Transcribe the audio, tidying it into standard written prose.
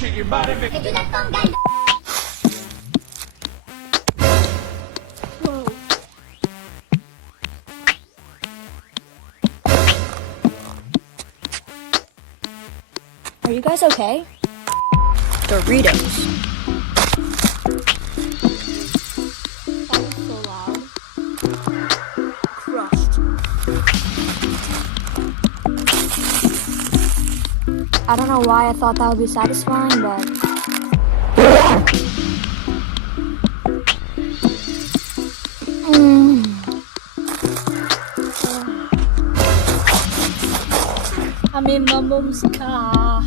shake your body, make it. Whoa. Are you guys okay? Doritos. That was so loud. Crushed. I don't know why I thought that would be satisfying, but... I'm in my mum's car.